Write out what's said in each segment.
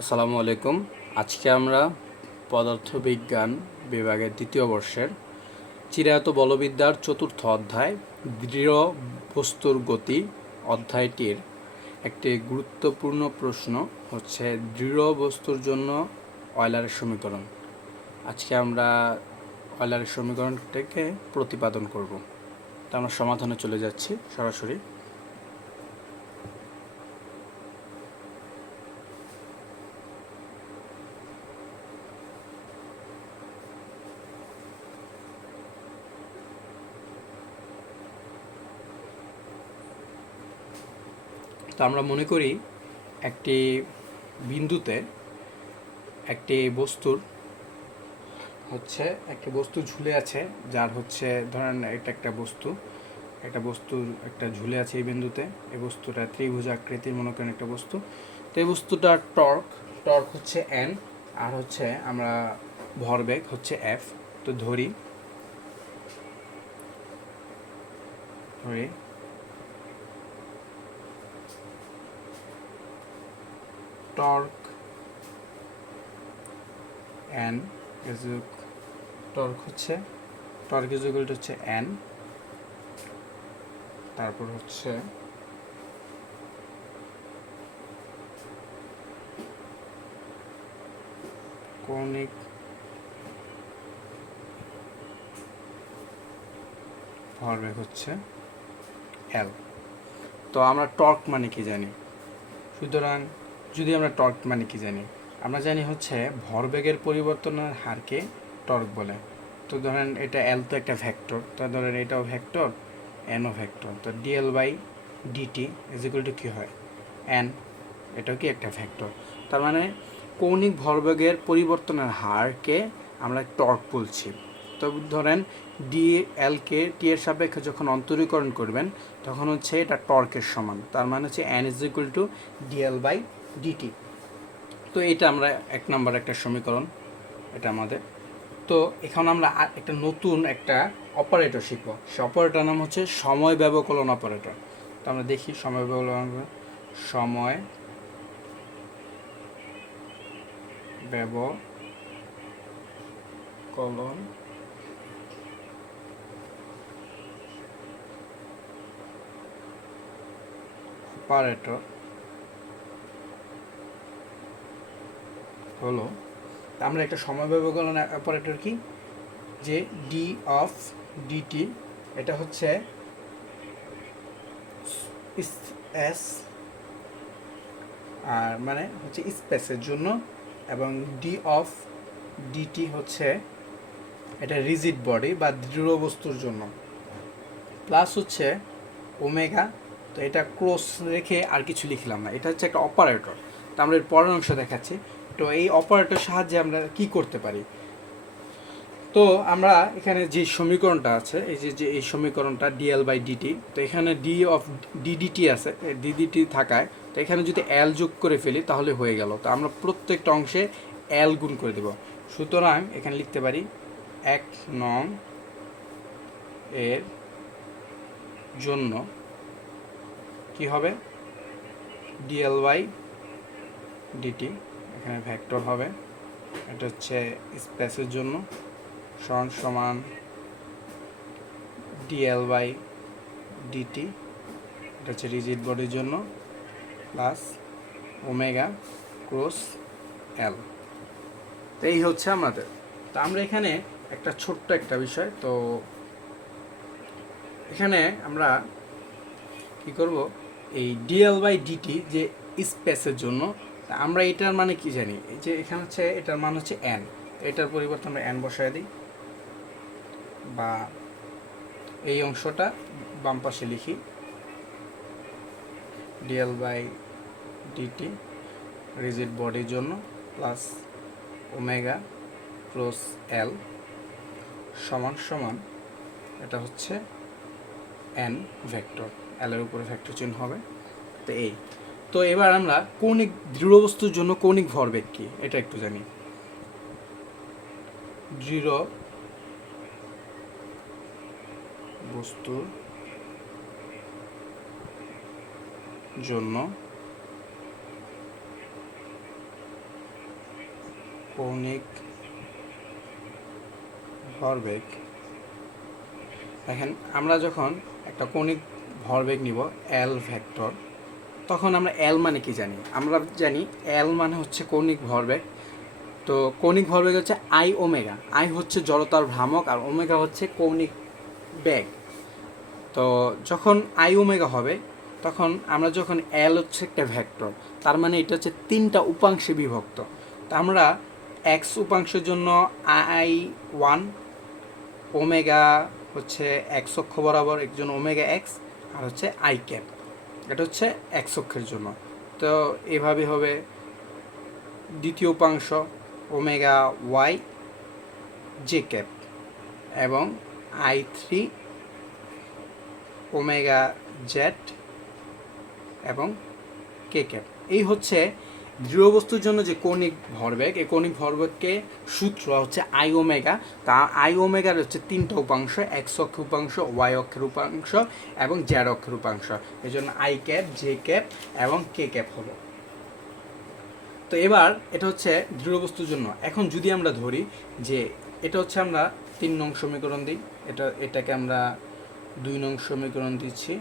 আসসালামু আলাইকুম। আজকে আমরা পদার্থবিজ্ঞান বিভাগের দ্বিতীয় বর্ষের চিরায়ত বলবিদ্যার চতুর্থ অধ্যায় দৃঢ় বস্তুর গতি অধ্যায়টির একটি গুরুত্বপূর্ণ প্রশ্ন হচ্ছে দৃঢ় বস্তুর জন্য অয়লারের সমীকরণ। আজকে আমরা অয়লারের সমীকরণটাকে প্রতিপাদন করব। তা আমরা সমাধানে চলে যাচ্ছি সরাসরি। তো আমরা মনে করি একটি বিন্দুতে একটি বস্তুর হচ্ছে, একটি বস্তু ঝুলে আছে, যার হচ্ছে, ধরেন এটা একটা বস্তু, একটা বস্তুর একটা ঝুলে আছে এই বিন্দুতে, এই বস্তুটা ত্রিভুজ আকৃতির মনে করেন একটা বস্তু, তো এই বস্তুটার টর্ক টর্ক হচ্ছে এন আর হচ্ছে আমরা ভরবেগ হচ্ছে এফ তো ধরি ধরি torque N is equal torque হচ্ছে টর্ক ইজুকাল হচ্ছে এন তারপর হচ্ছে কৌণিক ভরবেগ হচ্ছে এল তো আমরা টর্ক মানে কি জানি? সুতরাং যদি আমরা টর্ক মানে কি জানি? আমরা জানি হচ্ছে ভরবেগের পরিবর্তনের হারকে টর্ক বলে। তো ধরেন এটা এল তো একটা ভেক্টর, তো ধরেন এটাও ভেক্টর এনও ভেক্টর। তো DL by DT is equal to কী হয়? এন এটাও কি একটা ভেক্টর। তার মানে কৌণিক ভরবেগের পরিবর্তনের হারকে আমরা টর্ক বলছি। তো ধরেন ডি এলকে টি এর সাপেক্ষে যখন অন্তরীকরণ করবেন, তখন হচ্ছে এটা টর্কের সমান। তার মানে হচ্ছে N is equal to DL by DT তো এটা আমরা এক নম্বর একটা সমীকরণ, এটা আমাদের। তো এখন আমরা একটা নতুন একটা অপারেটর শিখব। সে অপারেটর নাম হচ্ছে সময় ব্যবকলন অপারেটর তো আমরা দেখি সময় ব্যবকলন সময় ব্যবকলন অপারেটর হলো। আমরা একটা সময় ব্যবকলন অপারেটর কি? যে ডি অফ ডিটি এটা হচ্ছে এস আর মানে হচ্ছে স্পেসের জন্য, এবং ডি অফ ডিটি হচ্ছে এটা রিজিড বডি বা দৃঢ় বস্তুর জন্য। প্লাস হচ্ছে ওমেগা, তো এটা ক্রস রেখে আর কিছু লিখলাম না। এটা হচ্ছে একটা অপারেটর। তো আমরা এর পরের অংশ দেখাচ্ছি। তো এই অপারেটর সাহায্যে আমরা কি করতে পারি? তো আমরা এখানে যে সমীকরণটা আছে, এই যে যে এই সমীকরণটা ডিএল বাই ডিটি তো এখানে ডি অফ ডিডিটি আছে ডিডিটি থাকায়, তো এখানে যদি এল যোগ করে ফেলি তাহলে হয়ে গেল। তো আমরা প্রত্যেকটা অংশে এল গুণ করে দেব। সুতরাং এখানে লিখতে পারি এক নং এর জন্য কি হবে? ডিএল বাই ডিটি এখানে ভেক্টর হবে। এটা হচ্ছে স্পেসের জন্য। সমান সমান ডিএল বাই ডিটি এটা হচ্ছে রিজিড বডির জন্য প্লাস ওমেগা ক্রস এল। তো এই হচ্ছে আমাদের। তো আমরা এখানে একটা ছোট্ট একটা বিষয়। তো এখানে আমরা কি করব? এই ডিএল বাই ডিটি যে স্পেসের জন্য তা আমরা এটার মানে কি জানি? এই যে এখানে হচ্ছে, এটার মান হচ্ছে এন এটার পরিবর্তে আমরা এন বসায় দিই। বা এই অংশটা বাম পাশে লিখি। ডিএল বাই ডিটি রিজিড বডির জন্য প্লাস ওমেগা ক্রস এল সমান সমান এটা হচ্ছে এন ভেক্টর। এলের উপরে ভেক্টর চিহ্ন হবে। তো এই। তো এবার আমরা কৌণিক দৃঢ় বস্তুর জন্য কৌণিক ভরবেগ কি? এটা একটু জানি। দৃঢ় বস্তুর জন্য কৌণিক ভরবেগ। দেখেন, আমরা যখন একটা কৌণিক ভরবেগ নিব এল ভেক্টর তখন আমরা এল মানে কি জানি? আমরা জানি এল মানে হচ্ছে কৌণিক ভরবেগ। তো কৌণিক ভরবেগ হচ্ছে আই ওমেগা। আই হচ্ছে জড়তার ভ্রামক আর ওমেগা হচ্ছে কৌণিক ব্যাগ তো যখন আই ওমেগা হবে, তখন আমরা যখন এল হচ্ছে একটা ভেক্টর, তার মানে এটা হচ্ছে তিনটা উপাংশে বিভক্ত। তা আমরা এক্স উপাংশের জন্য আই ওয়ান ওমেগা হচ্ছে এক্স অক্ষ বরাবর একজন ওমেগা এক্স আর হচ্ছে আই ক্যাপ এটা হচ্ছে এক চক্ষের জন্য। তো এভাবে হবে দ্বিতীয় উপাংশ ওমেগা ওয়াই জে ক্যাপ এবং আই থ্রি ওমেগা জেড এবং কে ক্যাপ। এই হচ্ছে দৃঢ় বস্তুর জন্য যে কৌণিক ভরবেগ, এই কৌণিক ভরবেগকে সূত্র হচ্ছে আই ওমেগা তা আই ওমেগার হচ্ছে তিনটা উপাংশ এক্স অক্ষের উপাংশ ওয়াই অক্ষের উপাংশ এবং জেড অক্ষের উপাংশ। এই জন্য আই ক্যাপ জে ক্যাপ এবং কে ক্যাপ হলো। তো এবার এটা হচ্ছে দৃঢ় বস্তুর জন্য। এখন যদি আমরা ধরি যে এটা হচ্ছে আমরা তিন নং সমীকরণ দিই। এটা, এটাকে আমরা দুই নং সমীকরণ দিচ্ছি।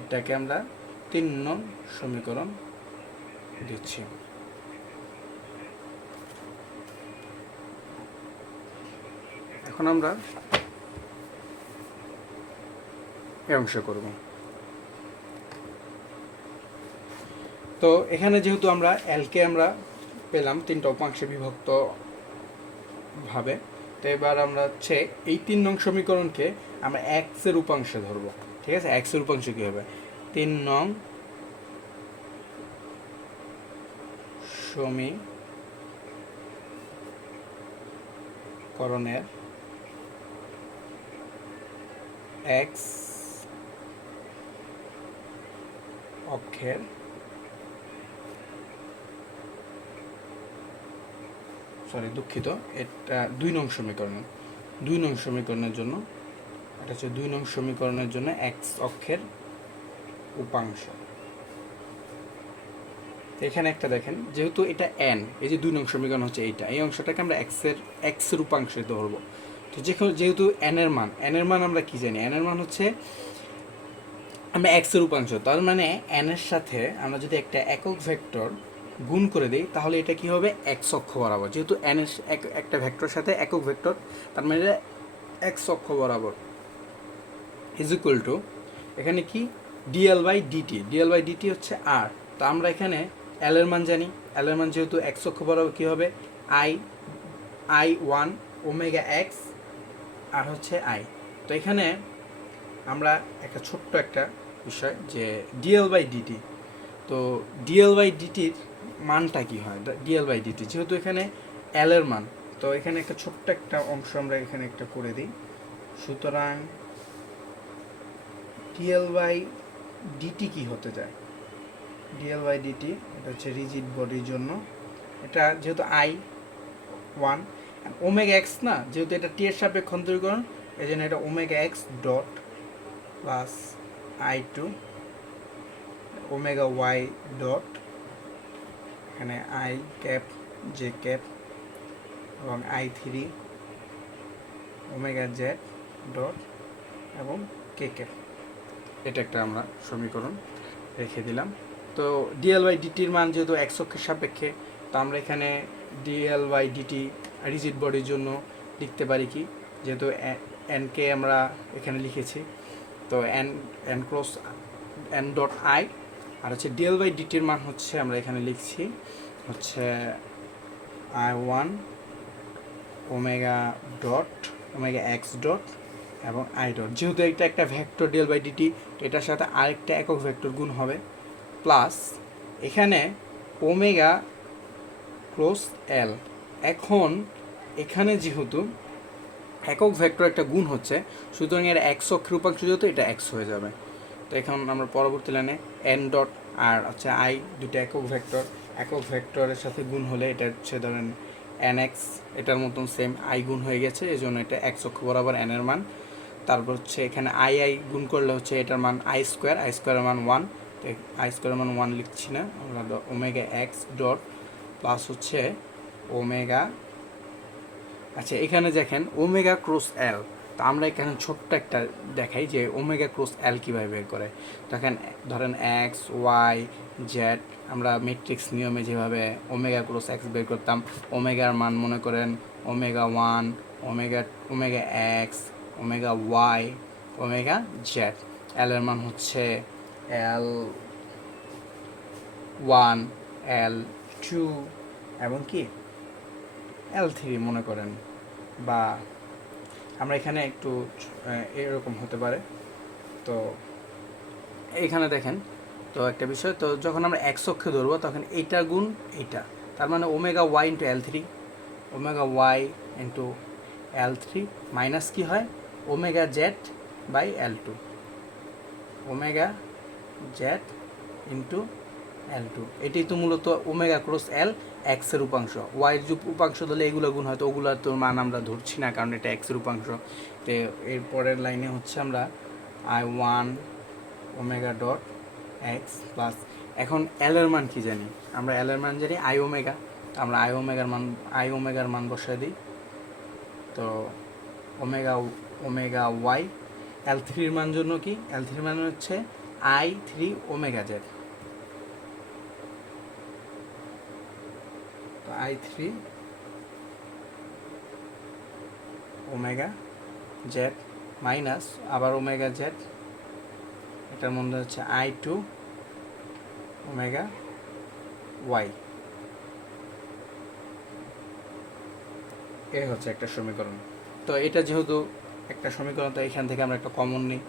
এটাকে আমরা তিন নং সমীকরণ দিচ্ছি। এখন আমরা এই অংশ করব। তো এখানে যেহেতু আমরা এলকে আমরা পেলাম, তিনটা উপাংশে বিভক্ত ভাবে, তো এবার আমরা হচ্ছে এই তিন নং সমীকরণকে আমরা এক্সের উপাংশে ধরবো। ঠিক আছে? এক্সের উপাংশ কী হবে? তিন নং সমীকরণের এক্স অক্ষের সরি, দুঃখিত, এটা দুই নং সমীকরণ। দুই নং সমীকরণের জন্য, এটা হচ্ছে দুই নং সমীকরণের জন্য এক্স অক্ষের উপাংশ। এখানে একটা দেখেন, যেহেতু এটা এন এই যে দুই নং সমীকরণ হচ্ছে এইটা, এই অংশটাকে আমরা এক্সের এক্সের উপাংশে ধরবো। তো যেহেতু এন এর মান এন এর মান আমরা কি জানি? এন এর মান হচ্ছে আমরা এক্সের রূপাংশ, তার মানে এন এর সাথে আমরা যদি একটা একক ভেক্টর গুণ করে দিই, তাহলে এটা কি হবে? এক্স অক্ষ বরাবর। যেহেতু এন এর একটা ভেক্টর সাথে একক ভেক্টর, তার মানে এটা এক্স অক্ষ বরাবর। ইজ ইকুয়াল টু এখানে কি? DL by DT DL by DT হচ্ছে আর তো আমরা এখানে এর মান জানি এর মান যেহেতু এক্স অক্ষ বরাবর কী হবে? I I one omega X আর হচ্ছে আই তো এখানে আমরা একটা ছোট্ট একটা বিষয় যে ডিএল বাই ডিটি তো ডিএল বাই ডিটির মানটা কি হয়? ডিএল বাই ডিটি যেহেতু এখানে এল এর মান তো এখানে একটা ছোট্ট একটা অংশ আমরা এখানে একটা করে দিই। সুতরাং ডিএল বাই ডিটি কি হতে যায়? ডিএল বাই ডিটি এটা হচ্ছে রিজিড বডির জন্য। এটা যেহেতু আই ওয়ান ওমেগা এক্স না, যেহেতু এটা টি এর সাপেক্ষ এই জন্য এটা omega X dot plus I two omega Y dot এখানে আই ক্যাপ জে ক্যাপ এবং I three omega Z dot এবং কে ক্যাপ এটা একটা আমরা সমীকরণ রেখে দিলাম। তো ডিএল বাই ডিটির মান যেহেতু অক্ষের সাপেক্ষে, তো আমরা এখানে ডিএল বাই ডিটি রিজিড বডির জন্য লিখতে পারি কি? যেহেতু এনকে আমরা এখানে লিখেছি, তো N N cross N dot I আর হচ্ছে ডিএল বাই ডিটির মান হচ্ছে আমরা এখানে লিখছি, হচ্ছে I one omega dot omega X dot এবং আই ডট যেহেতু এটা একটা ভেক্টর ডিএল বাই ডিটি এটার সাথে আরেকটা একক ভেক্টর গুণ হবে। প্লাস এখানে ওমেগা ক্রস এল। এখন এখানে যেহেতু একক ভেক্টর একটা গুণ হচ্ছে, সুতরাং এর এক্স অক্ষের উপাংশ যেহেতু এটা এক্স হয়ে যাবে। তো এখন আমরা পরবর্তী লাইনে এন ডট আর হচ্ছে আই দুটো একক ভেক্টর, একক ভেক্টরের সাথে গুণ হলে এটা হচ্ছে ধরেন এন এক্স এটার মতন সেম আই গুণ হয়ে গেছে এই জন্য এটা এক্স অক্ষ বরাবর এন এর মান। তারপর হচ্ছে এখানে আই আই গুণ করলে হচ্ছে এটার মান আই স্কোয়ার আই স্কোয়ারের মান ওয়ান আই স্কোয়ারের মান ওয়ান লিখছি না, আমরা ওমেগা এক্স ডট প্লাস হচ্ছে ওমেগা আচ্ছা এখানে দেখেন ওমেগা ক্রস এল তো আমরা এখানে ছোট্ট একটা দেখাই যে ওমেগা ক্রস এল কীভাবে বের করে। দেখেন, ধরেন এক্স ওয়াই জেড আমরা মেট্রিক্স নিয়মে যেভাবে ওমেগা ক্রস এক্স বের করতাম ওমেগার মান মনে করেন omega one omega omega X omega Y omega Z L এর মান হচ্ছে এল ওয়ান এল টু এবং কি এল থ্রি মনে করেন বা আমরা এখানে একটু এরকম হতে পারে। তো এইখানে দেখেন, তো একটা বিষয়, তো যখন আমরা এক্স অক্ষে ধরবো, তখন এইটা গুণ এইটা। তার মানে omega Y into L three omega Y into L three minus কী হয়? Omega Z by L two omega Z into L two এটি তো মূলত ওমেগা ক্রস এল এক্সের উপাংশ। ওয়াইয়ের যে উপাংশ ধরলে এগুলো গুণ হয়তো ওগুলোর তো মান আমরা ধরছি না, কারণ এটা এক্সের উপাংশ। তো এর পরের লাইনে হচ্ছে আমরা I one omega dot X plus এখন এল এর মান কি জানি? আমরা এল মান জানি আই ওমেগা। আমরা আই ওমেগার মান আই ওমেগার মান বসাই দিই। তো ওমেগা ওমেগা ওয়াই এল থ্রির মান জন্য কি? এল থ্রির মান হচ্ছে আই থ্রি ওমেগা জেড তো I three omega Z minus আবার ওমেগা জেড এটার মধ্যে হচ্ছে আই টু ওমেগা ওয়াই এ হচ্ছে একটা সমীকরণ। তো এটা যেহেতু একটা সমীকরণ, তো এখান থেকে আমরা একটা কমন নিই।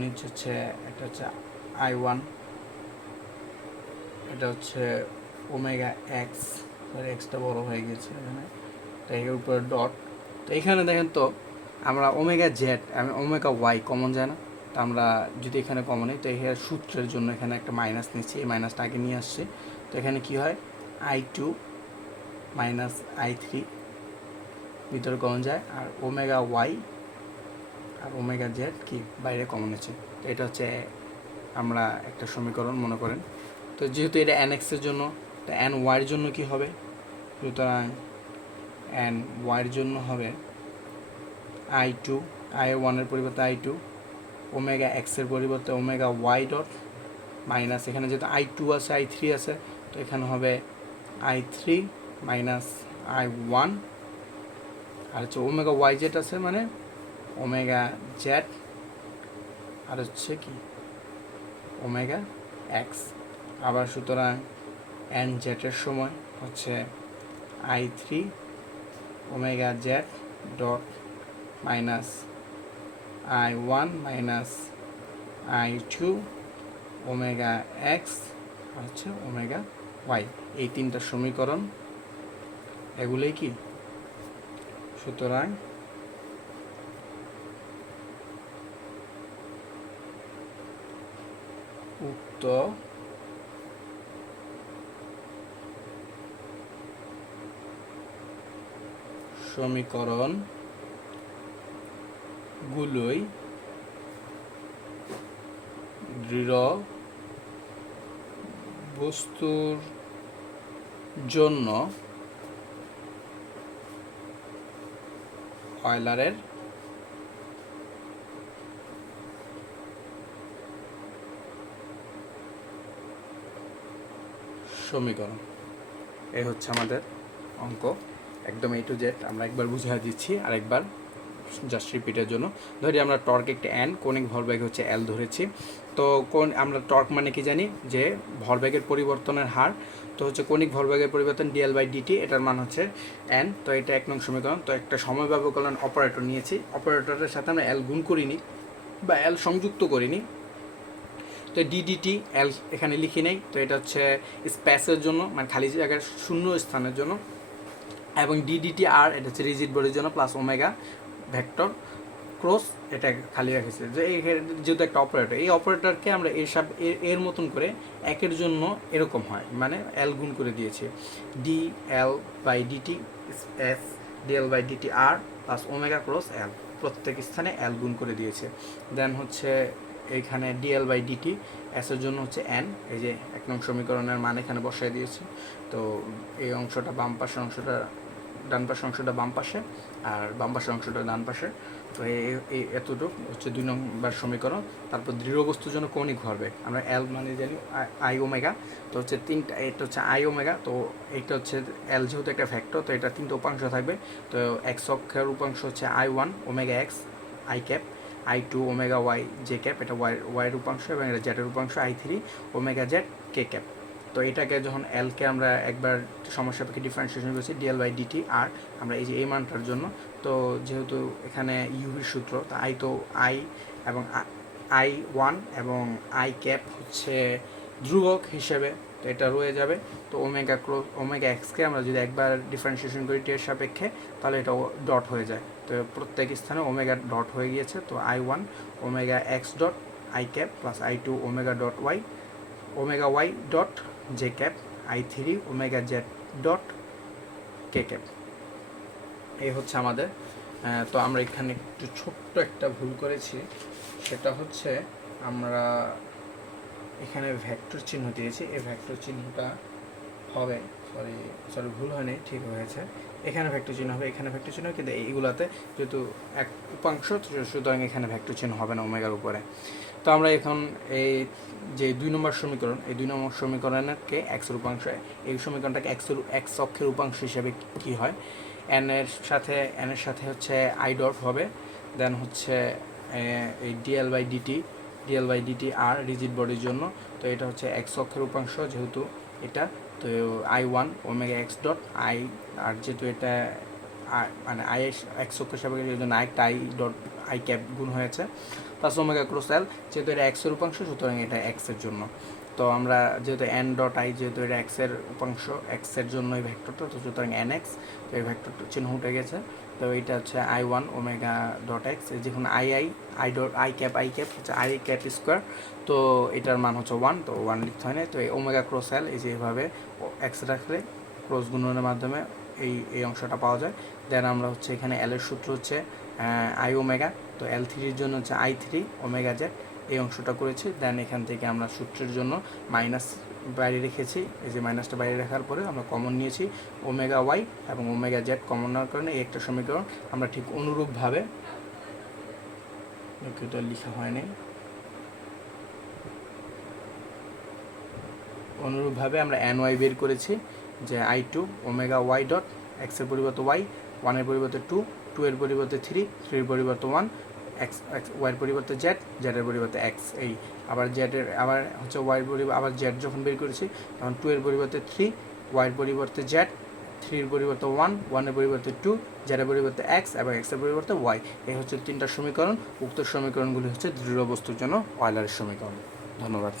নিচ্ছে হচ্ছে, এটা হচ্ছে আই ওয়ান এটা হচ্ছে ওমেগা এক্স এক্সটা বড় হয়ে গেছে এখানে। তো এর উপরে ডট তো এখানে দেখেন তো, আমরা omega Z omega Y common যায় না। তো আমরা যদি এখানে কমন নিই, তো এখানে সূত্রের জন্য এখানে একটা মাইনাস নিচ্ছি, এই মাইনাসটা আগে নিয়ে আসছে। তো এখানে কি হয়? I two minus I three ভিতরে কমন যায়। আর ওমেগা ওয়াই আর ওমেগা জেড কি বাইরে কমন আছে? তো এটা হচ্ছে আমরা একটা সমীকরণ মনে করেন। তো যেহেতু এটা এন এক্সের জন্য, তো এন ওয়াইয়ের জন্য কি হবে? সুতরাং এন ওয়াইয়ের জন্য হবে আই টু আই ওয়ানের পরিবর্তে আই টু ওমেগা এক্সের পরিবর্তে ওমেগা ওয়াই ডট মাইনাস এখানে যেহেতু আই টু আছে আই থ্রি আছে, তো এখানে হবে I three minus I one আর হচ্ছে ওমেগা ওয়াই জেড আছে মানে ওমেগা জেড আর হচ্ছে কি? Omega X. আবার সুতরাং এন জেটের সময় হচ্ছে I three omega Z dot minus I one minus I two omega X হচ্ছে ওমেগা ওয়াই। এই তিনটা সমীকরণ, এগুলোই কি? সুতরাং উক্ত সমীকরণ গুলোই দৃঢ় বস্তুর জন্য অয়লারের সমীকরণ। এই হচ্ছে আমাদের অঙ্ক। একদম এই টু জেড আমরা একবার বুঝিয়ে দিচ্ছি আর একবার জাস্ট রিপিটের জন্য। ধরি আমরা টর্ক একটা এন কোনিক ভরবেগ হচ্ছে এল ধরেছি। তো কোন আমরা টর্ক মানে কি জানি? যে ভরবেগের পরিবর্তনের হার। তো হচ্ছে কোনিক ভরবেগের পরিবর্তন ডিএল বাই ডিটি এটার মান হচ্ছে অ্যান তো এটা এক নং সমীকরণ। তো একটা সময় ব্যবকলন অপারেটর নিয়েছি অপারেটরের সাথে আমরা এল গুণ করিনি বা এল সংযুক্ত করিনি। তো ডিডিটি এল এখানে লিখি নেই, তো এটা হচ্ছে স্পেসের জন্য মানে খালি জায়গার শূন্য স্থানের জন্য। এবং ডিডিটি আর এটা হচ্ছে রিজিট বডির জন্য প্লাস ওমেগা ভেক্টর ক্রস এটা খালি রেখেছে। যে এই যেহেতু একটা অপারেটর এই অপারেটরকে আমরা এর সব এর মতন করে একের জন্য এরকম হয় মানে এল গুণ করে দিয়েছে। ডি এল বাই ডিটি এস ডিএল বাই ডিটি আর প্লাস ওমেগা ক্রস এল প্রত্যেক স্থানে এল গুণ করে দিয়েছে। দেন হচ্ছে এইখানে ডিএল বাই ডিটি এস এর জন্য হচ্ছে এন এই যে এক নং সমীকরণের মান এখানে বসাই দিয়েছি। তো এই অংশটা বাম পাশের অংশটা, ডান পাশের অংশটা বাম পাশে আর বাম পাশের অংশটা ডান পাশে। তো এই- এতটুকু হচ্ছে দুই নম্বর সমীকরণ। তারপর দৃঢ় বস্তুর জন্য কৌণিক ভরবেগ আমরা এল মানে জানি আই ওমেগা তো হচ্ছে তিনটা, এটা হচ্ছে আই ওমেগা তো এইটা হচ্ছে এল যেহেতু একটা ফ্যাক্টর তো এটা তিনটা উপাংশ থাকবে। তো এক্স অক্ষের উপাংশ হচ্ছে I one omega X I cap I two omega Y J cap এটা ওয়াই ওয়াইয়ের উপাংশ এবং এটা জেডের উপাংশ I three omega Z K cap তো এটাকে যখন এলকে আমরা একবার সমস্যা পেকে ডিফারেন্সিয়েশন করেছি ডিএল বাই ডিটি আর আমরা এই যে এই মানটার জন্য, তো যেহেতু এখানে ইউভির সূত্র, তো আই তো আই এবং আই ওয়ান এবং আই ক্যাপ হচ্ছে ধ্রুবক হিসেবে, তো এটা রয়ে যাবে। তো ওমেগা ক্রো ওমেগা এক্সকে আমরা যদি একবার ডিফারেন্সিয়েশন করি টের সাপেক্ষে, তাহলে এটা ডট হয়ে যায়। প্রত্যেক স্থানে ওমেগা ডট হয়ে গিয়েছে, তো I one omega X dot I cap plus I two omega dot Y omega Y dot J cap I three omega Z dot K cap. এই হচ্ছে আমাদের তো আমরা এখানে একটু ছোট্ট একটা ভুল করেছি, সেটা হচ্ছে আমরা এখানে ভ্যাক্টর চিহ্ন দিয়েছি, এই ভ্যাক্টর চিহ্নটা হবে সরি সরি, ভুল হয়নি, ঠিক হয়েছে। এখানে ভ্যাক্টর চিহ্ন হবে, এখানে ভ্যাক্টর চিহ্ন, কিন্তু এইগুলাতে যেহেতু এক উপাংশ সুতরাং এখানে ভ্যাক্টর চিহ্ন হবে না ওমেগার উপরে। তো আমরা এখন এই যে দুই নম্বর সমীকরণ, এই দুই নম্বর সমীকরণকে এক্সের উপাংশ, এই সমীকরণটাকে এক্সের এক্স অক্ষের উপাংশ হিসেবে কি হয়? এন এর সাথে এন এর সাথে হচ্ছে আই ডট হবে দেন হচ্ছে এই DL by DT DL by DT R rigid বডির জন্য। তো এটা হচ্ছে এক্স অক্ষের উপাংশ, যেহেতু এটা তো I one omega X dot I আর যেহেতু এটা মানে আই এক্স অক্ষের সাপেক্ষে এই জন্য একটা আই ডট আই ক্যাপ গুণ হয়েছে। প্লাস ওমেগা ক্রস এল যেহেতু এটা এক্সের উপাংশ, সুতরাং এটা এক্সের জন্য। তো আমরা যেহেতু এন ডট আই যেহেতু এটা এক্সের উপাংশ এক্সের জন্য এই ভেক্টরটা তো সুতরাং এন এক্স তো এই ভেক্টরটা চিহ্ন উঠে গেছে। তো এইটা হচ্ছে I one omega dot X যখন I I I dot I cap I cap হচ্ছে আই ক্যাপ স্কোয়ার তো এটার মান হচ্ছে ওয়ান তো ওয়ান লিখতে হয় না, তো এই ওমেগা ক্রস এল এই যে এইভাবে এক্স রাখলে ক্রস গুণনের মাধ্যমে এই এই অংশটা পাওয়া যায়। দেন আমরা হচ্ছে এখানে এল এর সূত্র হচ্ছে আই ওমেগা তো এল থ্রির জন্য হচ্ছে আই থ্রি ওমেগা জেড এই অংশটা করেছি। দেন এখান থেকে আমরা সূত্রের জন্য মাইনাস বাইরে রেখেছি, এই যে মাইনাসটা বাইরে রাখার পরে আমরা কমন নিয়েছি ওমেগা ওয়াই এবং ওমেগা জেড কমন নেওয়ার কারণে এই একটা সমীকরণ আমরা ঠিক অনুরূপভাবে দুঃখিত লেখা হয়নি, অনুরূপভাবে আমরা এন ওয়াই বের করেছি, যে I two omega Y dot এক্সের পরিবর্তে ওয়াই ওয়ানের পরিবর্তে টু টু এর পরিবর্তে থ্রি থ্রির পরিবর্তে ওয়ান এক্স এক্স ওয়াইয়ের পরিবর্তে জেড জেডের পরিবর্তে এক্স এই আবার জেডের আবার হচ্ছে ওয়াইয়ের পরিবর্তে আবার জেড যখন বের করেছি, তখন টু এর পরিবর্তে থ্রি ওয়াইয়ের পরিবর্তে জেড থ্রির পরিবর্তে ওয়ান ওয়ানের পরিবর্তে টু জেডের পরিবর্তে এক্স এবং এক্সের পরিবর্তে ওয়াই এই হচ্ছে তিনটা সমীকরণ, উক্ত সমীকরণগুলি হচ্ছে দৃঢ় বস্তুর জন্য অয়লারের সমীকরণ। ধন্যবাদ।